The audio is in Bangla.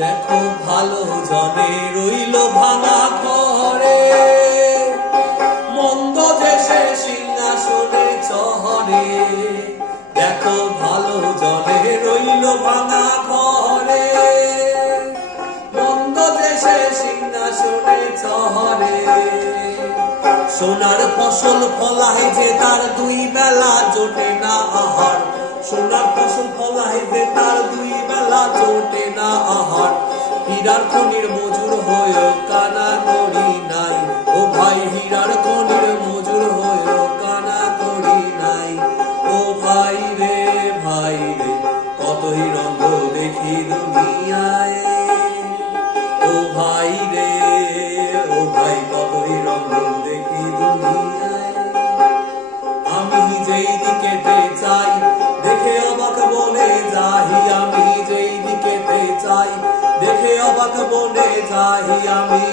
দেখো ভালো জনে রইল ভাঙা ঘরে, মন্দ যে সে সিংহাসনে চহরে। দেখো ভালো জনে রইল ভাঙা ঘরে, মন্দ যে সে সিংহাসনে চহরে। সোনার ফসল ফলায় যে তার দুই বেলা জোটে না আহার, সোনার ফসল ফলায় যে তার দুই বেলা জোটে না আহার। হীরার খনির মজুর হয়ে কানা করি নাই, ও ভাই হীরার খনির মজুর হয়ে কানা করি নাই। ও ভাই রে কতই রঙ দেখি দুনিয়ায়। ও ভাই রে ও ভাই কতই রঙ দেখি দুনিয়ায়। আমি যেই দিকেতে চাই দেখে অবাক বনে যাই, আমি যেই দিকেতে চাই দেখে অবাক বনে যাই আমি।